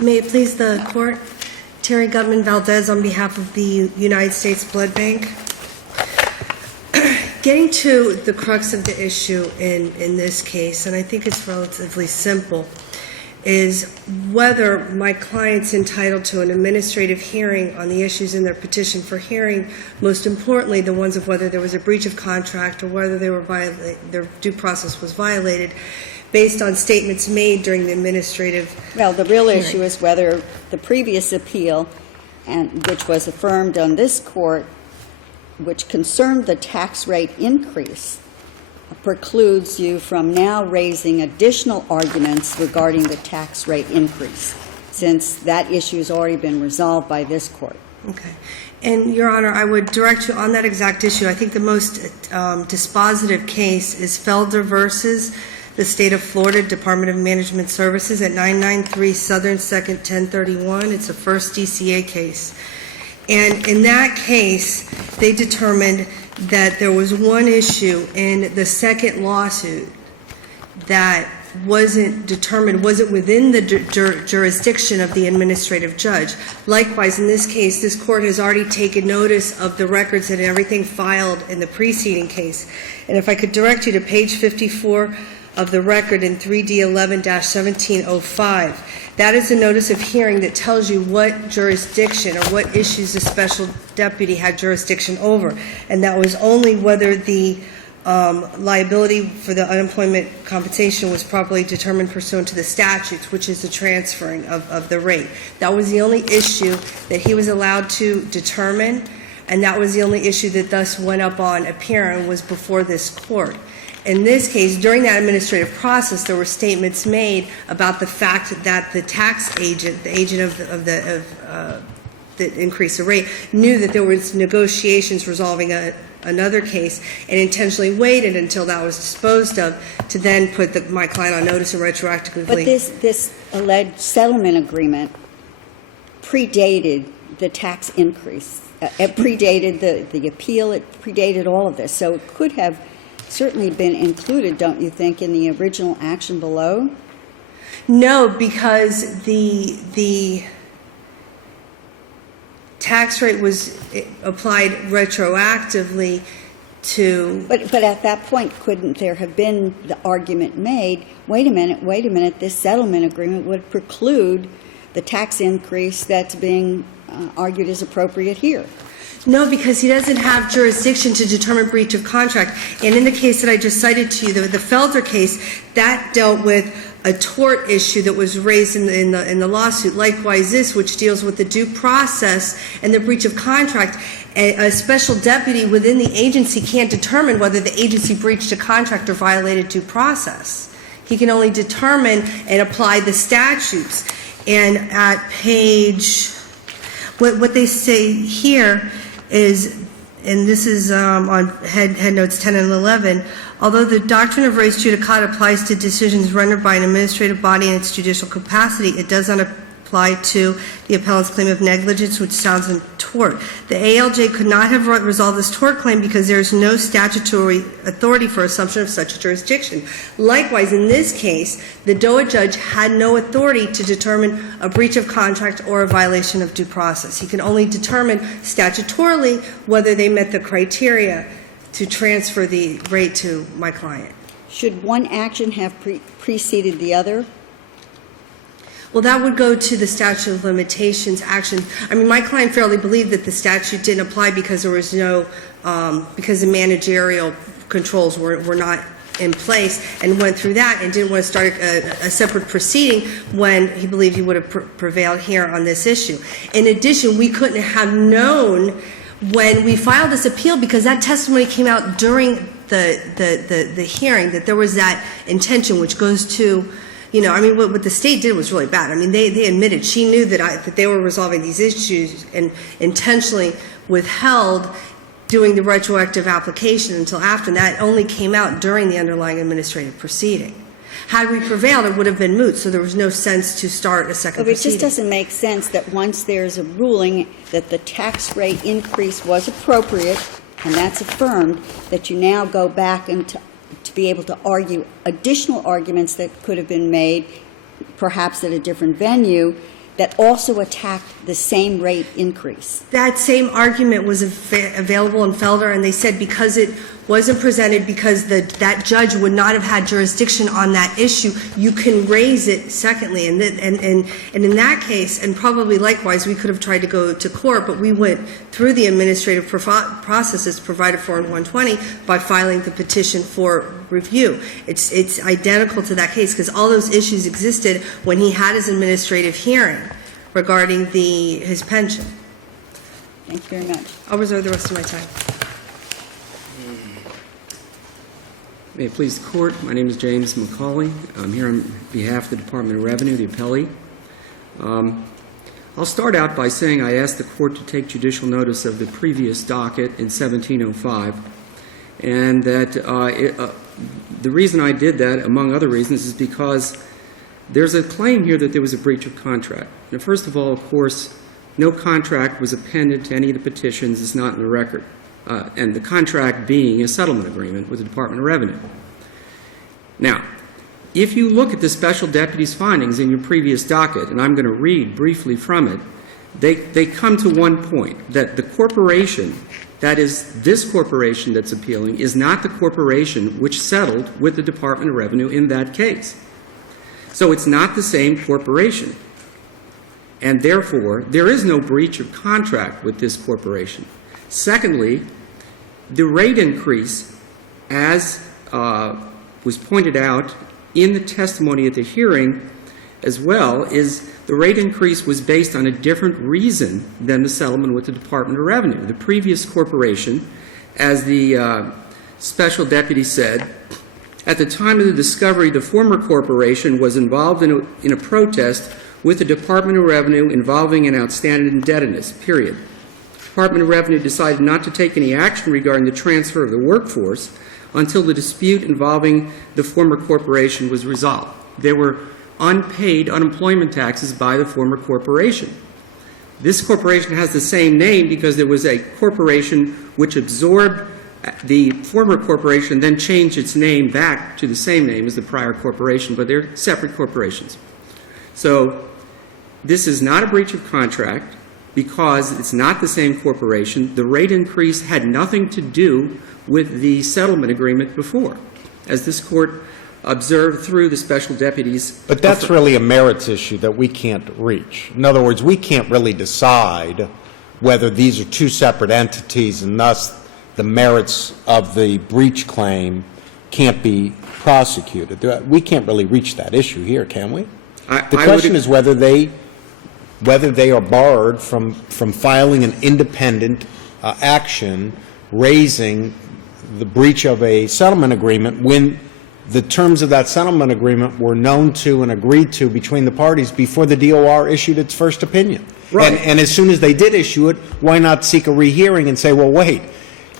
May it please the Court, Terry Gutman Valdez on behalf of the United States Blood Bank. Getting to the crux of the issue in this case, and I think it's relatively simple, is whether my client's entitled to an administrative hearing on the issues in their petition for hearing, most importantly the ones of whether there was a breach of contract or whether they were their due process was violated, based on statements made during the administrative Well, the real hearing. issue is whether the previous appeal, which was affirmed on this court, which concerned the tax rate increase, precludes you from now raising additional arguments regarding the tax rate increase, since that issue has already been resolved by this court. Okay. And, Your Honor, I would direct you on that exact issue. I think the most dispositive case is Felder versus the State of Florida Department of Management Services at 993 Southern 2nd 1031. It's a first DCA case. And in that case, they determined that there was one issue in the second lawsuit that wasn't within the jurisdiction of the administrative judge. Likewise, in this case, this court has already taken notice of the records and everything filed in the preceding case. And if I could direct you to page 54 of the record in 3D11-1705, that is a notice of hearing that tells you what jurisdiction or what issues the special deputy had jurisdiction over. And that was only whether the liability for the unemployment compensation was properly determined pursuant to the statutes, which is the transferring of the rate. That was the only issue that he was allowed to determine, and that was the only issue that thus went up on appeal and was before this court. In this case, during that administrative process, there were statements made about the fact that the tax agent, the agent that increased the rate, knew that there was negotiations resolving another case and intentionally waited until that was disposed of to then put my client on notice and retroactively. But this alleged settlement agreement predated the tax increase. It predated the appeal. It predated all of this. So it could have certainly been included, don't you think, in the original action below? No, because the tax rate was applied retroactively to... But at that point, couldn't there have been the argument made, wait a minute, this settlement agreement would preclude the tax increase that's being argued as appropriate here? No, because he doesn't have jurisdiction to determine breach of contract. And in the case that I just cited to you, the Felder case, that dealt with a tort issue that was raised in the lawsuit. Likewise, this, which deals with the due process and the breach of contract, a special deputy within the agency can't determine whether the agency breached a contract or violated due process. He can only determine and apply the statutes. And at page, what they say here is, and this is on head notes 10 and 11, although the doctrine of res judicata applies to decisions rendered by an administrative body in its judicial capacity, it does not apply to the appellant's claim of negligence, which sounds in tort. The ALJ could not have resolved this tort claim because there is no statutory authority for assumption of such a jurisdiction. Likewise, in this case, the DOA judge had no authority to determine a breach of contract or a violation of due process. He can only determine statutorily whether they met the criteria to transfer the rate to my client. Should one action have preceded the other? Well, that would go to the statute of limitations action. I mean, my client fairly believed that the statute didn't apply because there was no, because the managerial controls were not in place, and went through that and didn't want to start a separate proceeding when he believed he would have prevailed here on this issue. In addition, we couldn't have known when we filed this appeal, because that testimony came out during the hearing, that there was that intention, which goes to, you know, I mean, what the state did was really bad. I mean, they admitted she knew that they were resolving these issues and intentionally withheld doing the retroactive application until after, and that only came out during the underlying administrative proceeding. Had we prevailed, it would have been moot, so there was no sense to start a second But it proceeding. just doesn't make sense that once there's a ruling that the tax rate increase was appropriate, and that's affirmed, that you now go back and to be able to argue additional arguments that could have been made, perhaps at a different venue, that also attacked the same rate increase. That same argument was available in Felder, and they said because it wasn't presented, because that judge would not have had jurisdiction on that issue, you can raise it secondly. And in that case, and probably likewise, we could have tried to go to court, but we went through the administrative processes provided for in 120 by filing the petition for review. It's identical to that case, because all those issues existed when he had his administrative hearing regarding his pension. Thank you very much. I'll reserve the rest of my time. May it please the Court, my name is James McCauley. I'm here on behalf of the Department of Revenue, the appellee. I'll start out by saying I asked the Court to take judicial notice of the previous docket in 1705, and that the reason I did that, among other reasons, is because there's a claim here that there was a breach of contract. Now, first of all, of course, no contract was appended to any of the petitions. It's not in the record. And the contract being a settlement agreement with the Department of Revenue. Now, if you look at the special deputy's findings in your previous docket, and I'm going to read briefly from it, they come to one point, that the corporation, that is this corporation that's appealing, is not the corporation which settled with the Department of Revenue in that case. So it's not the same corporation. And therefore, there is no breach of contract with this corporation. Secondly, the rate increase, as was pointed out in the testimony at the hearing as well, is the rate increase was based on a different reason than the settlement with the Department of Revenue. The previous corporation, as the special deputy said, at the time of the discovery, the former corporation was involved in a protest with the Department of Revenue involving an outstanding indebtedness, period. The Department of Revenue decided not to take any action regarding the transfer of the workforce until the dispute involving the former corporation was resolved. There were unpaid unemployment taxes by the former corporation. This corporation has the same name because there was a corporation which absorbed the former corporation, then changed its name back to the same name as the prior corporation, but they're separate corporations. So this is not a breach of contract because it's not the same corporation. The rate increase had nothing to do with the settlement agreement before, as this Court observed through the special deputies. But that's really a merits issue that we can't reach. In other words, we can't really decide whether these are two separate entities and thus the merits of the breach claim can't be prosecuted. We can't really reach that issue here, can we? The question is whether they are barred from filing an independent action raising the breach of a settlement agreement when the terms of that settlement agreement were known to and agreed to between the parties before the DOR issued its first opinion. Right. And as soon as they did issue it, why not seek a rehearing and say, well, wait,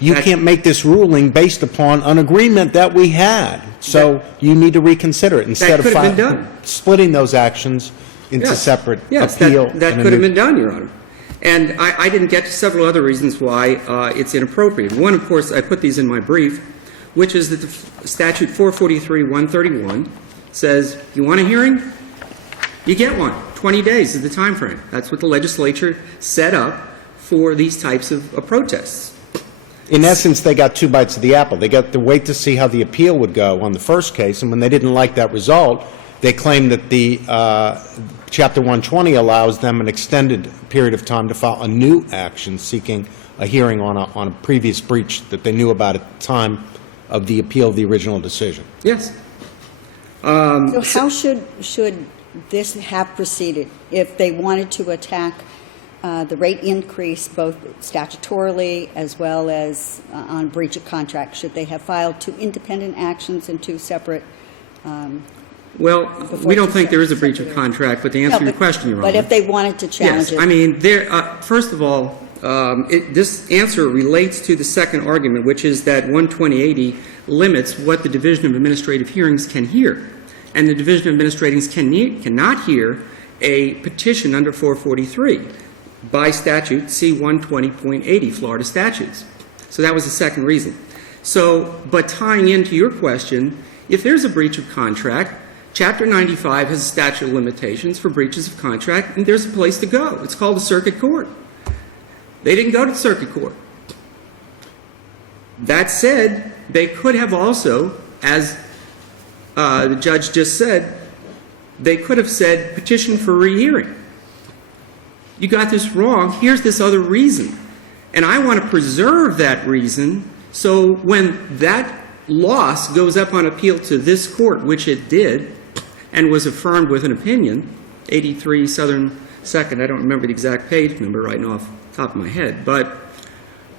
you can't make this ruling based upon an agreement that we had, so you need to reconsider it instead of splitting those actions into separate appeal. That could have been done, Your Honor. And I didn't get to several other reasons why it's inappropriate. One, of course, I put these in my brief, which is that the statute 443-131 says, you want a hearing? You get one. 20 days is the time frame. That's what the legislature set up for these types of protests. In essence, they got two bites of the apple. They got to wait to see how the appeal would go on the first case, and when they didn't like that result, they claimed that the Chapter 120 allows them an extended period of time to file a new action seeking a hearing on a previous breach that they knew about at the time of the appeal of the original decision. Yes. So how should this have proceeded if they wanted to attack the rate increase both statutorily as well as on breach of contract? Should they have filed two independent actions and two separate? Well, we don't think there is a breach of contract, but to answer your question, Your Honor. But if they wanted to challenge it. Yes. I mean, first of all, this answer relates to the second argument, which is that 12080 limits what the Division of Administrative Hearings can hear. And the Division of Administrative Hearings cannot hear a petition under 443 by statute C-120.80, Florida statutes. So that was the second reason. So, but tying into your question, if there's a breach of contract, Chapter 95 has a statute of limitations for breaches of contract, and there's a place to go. It's called the circuit court. They didn't go to the circuit court. That said, they could have also, as the judge just said, they could have said petition for rehearing. You got this wrong. Here's this other reason. And I want to preserve that reason so when that loss goes up on appeal to this court, which it did, and was affirmed with an opinion, 83 Southern 2nd, I don't remember the exact page number right now off the top of my head, but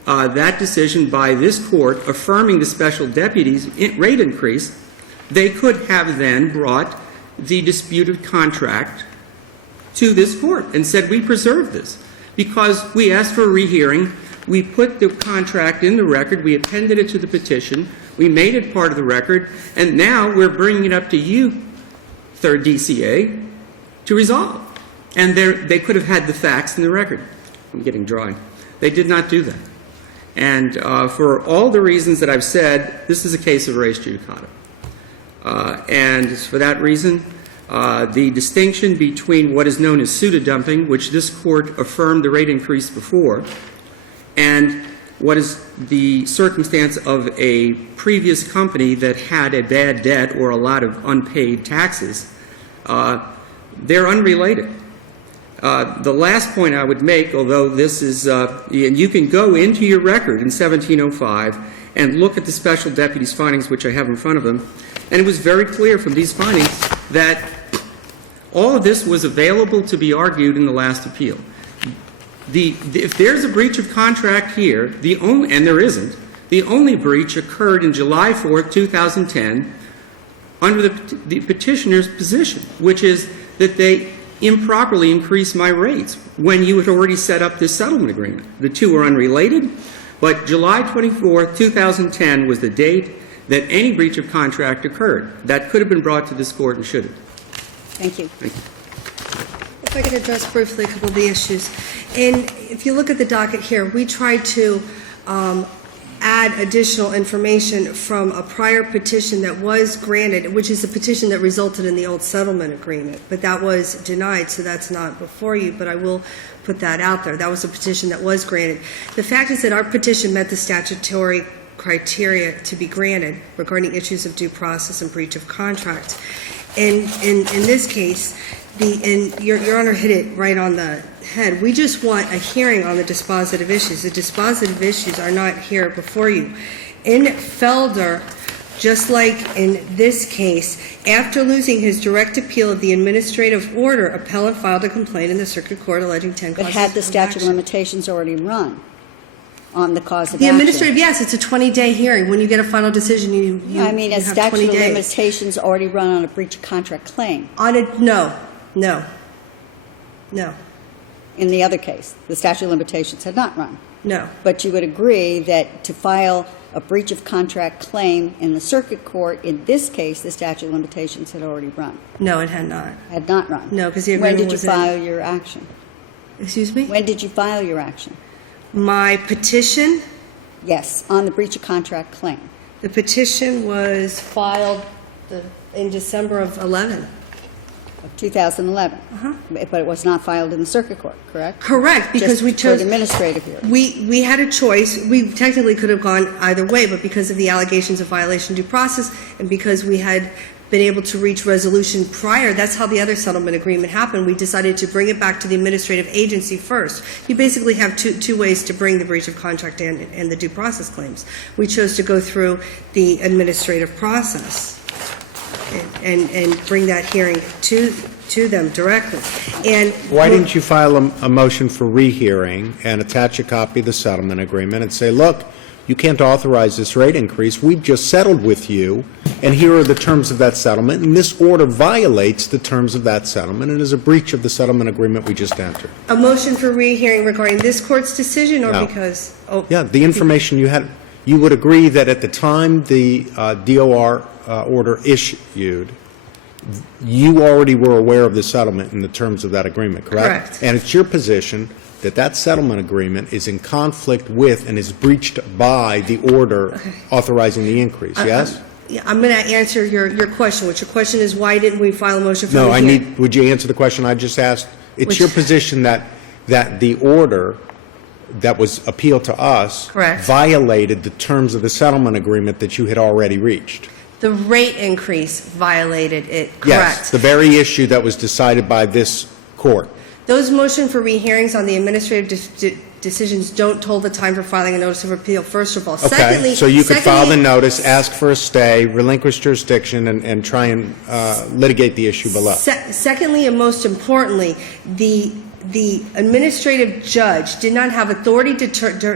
that decision by this court affirming the special deputy's rate increase, they could have then brought the disputed contract to this court and said, we preserve this. Because we asked for a rehearing, we put the contract in the record, we appended it to the petition, we made it part of the record, and now we're bringing it up to you, Third DCA, to resolve. And they could have had the facts in the record. I'm getting dry. They did not do that. And for all the reasons that I've said, this is a case of res judicata. And for that reason, the distinction between what is known as pseudo-dumping, which this court affirmed the rate increase before, and what is the circumstance of a previous company that had a bad debt or a lot of unpaid taxes, they're unrelated. The last point I would make, although this is, and you can go into your record in 1705 and look at the special deputy's findings, which I have in front of them, and it was very clear from these findings that all of this was available to be argued in the last appeal. If there's a breach of contract here, and there isn't, the only breach occurred in July 4th, 2010, under the petitioner's position, which is that they improperly increased my rates when you had already set up this settlement agreement. The two are unrelated, but July 24th, 2010 was the date that any breach of contract occurred. That could have been brought to this court and should have. Thank you. Thank you. If I could address briefly a couple of the issues. And if you look at the docket here, we tried to add additional information from a prior petition that was granted, which is the petition that resulted in the old settlement agreement. But that was denied, so that's not before you, but I will put that out there. That was a petition that was granted. The fact is that our petition met the statutory criteria to be granted regarding issues of due process and breach of contract. In this case, and Your Honor hit it right on the head. We just want a hearing on the dispositive issues. The dispositive issues are not here before you. In Felder, just like in this case, after losing his direct appeal of the administrative order, appellant filed a complaint in the circuit court alleging 10 causes of action. But had the statute of limitations already run on the cause of the action? Administrative, yes, it's a 20-day hearing. When you get a final decision, you I mean, a have statute 20 of days. limitations already run on a breach of contract claim. On it, no. In the other case, the statute of limitations had not run. No. But you would agree that to file a breach of contract claim in the circuit court, in this case, the statute of limitations had already run. No, it had not. Had not run. No, because the agreement When did was you file your action? Excuse me? When did you file your action? My petition, Yes, on the breach of contract claim. the petition was filed in December of 11. Of 2011. Uh-huh. But it was not filed in the circuit court, correct? Correct, because Just we for chose. an administrative hearing. We had a choice. We technically could have gone either way, but because of the allegations of violation of due process and because we had been able to reach resolution prior, that's how the other settlement agreement happened. We decided to bring it back to the administrative agency first. You basically have two ways to bring the breach of contract and the due process claims. We chose to go through the administrative process and bring that hearing to them directly. And Why didn't you file a motion for rehearing and attach a copy of the settlement agreement and say, look, you can't authorize this rate increase, we've just settled with you, and here are the terms of that settlement, and this order violates the terms of that settlement and is a breach of the settlement agreement we just entered? a motion for rehearing regarding this court's decision or No. because? Yeah, the information you had, you would agree that at the time the DOR order issued, you already were aware of the settlement and the terms of that agreement, correct? Correct. And it's your position that that settlement agreement is in conflict with and is breached by the order authorizing the increase, yes? I'm going to answer your question, which your question is, why didn't we file a motion for No, I rehearing? need, would you answer the question I just asked? It's Which- your position that the order that was appealed to us Correct. violated the terms of the settlement agreement that you had already reached. The rate increase violated it, Yes, correct? the very issue that was decided by this court. Those motion for rehearings on the administrative decisions don't toll the time for filing a notice of appeal, first of all. Okay, so you could file the secondly- notice, ask for a stay, relinquish jurisdiction, and try and litigate the issue below. Secondly, and most importantly, the administrative judge did not have authority to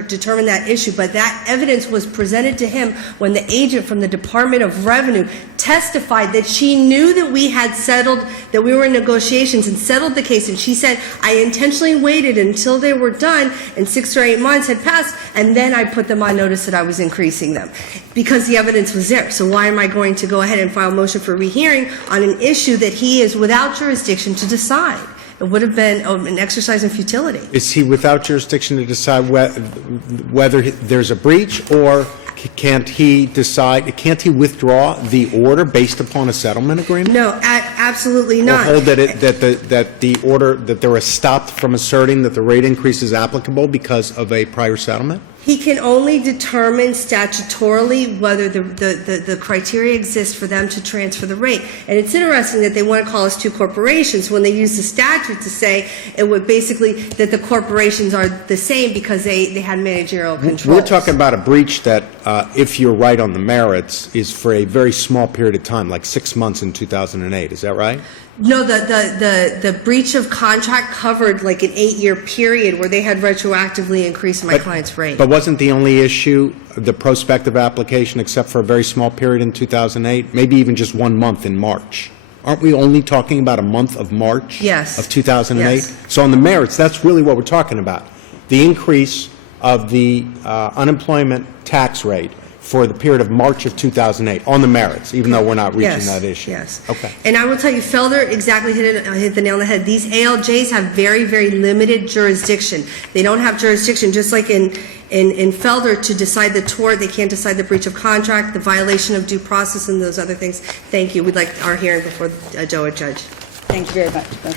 determine that issue, but that evidence was presented to him when the agent from the Department of Revenue testified that she knew that we had settled, that we were in negotiations and settled the case, and she said, I intentionally waited until they were done and 6 or 8 months had passed, and then I put them on notice that I was increasing them, because the evidence was there. So why am I going to go ahead and file a motion for rehearing on an issue that he is without jurisdiction to decide? It would have been an exercise in futility. Is he without jurisdiction to decide whether there's a breach, or can't he withdraw the order based upon a settlement agreement? No, absolutely Or not. hold that the order, that they were stopped from asserting that the rate increase is applicable because of a prior settlement? He can only determine statutorily whether the criteria exists for them to transfer the rate. And it's interesting that they want to call us two corporations when they use the statute to say it would basically, that the corporations are the same because they had managerial controls. We're talking about a breach that, if you're right on the merits, is for a very small period of time, like 6 months in 2008. Is that right? No, the breach of contract covered like an 8-year period where they had retroactively increased my client's rate. But wasn't the only issue the prospective application, except for a very small period in 2008? Maybe even just 1 month in March. Aren't we only talking about a month of March? Yes. Of 2008? Yes. So on the merits, that's really what we're talking about. The increase of the unemployment tax rate for the period of March of 2008, on the merits, even though we're not reaching Yes, that issue. Yes. Okay. And I will tell you, Felder exactly hit the nail on the head. These ALJs have very, very limited jurisdiction. They don't have jurisdiction, just like in Felder, to decide the tort. They can't decide the breach of contract, the violation of due process, and those other things. Thank you. We'd like our hearing before Judge. Thank you very much.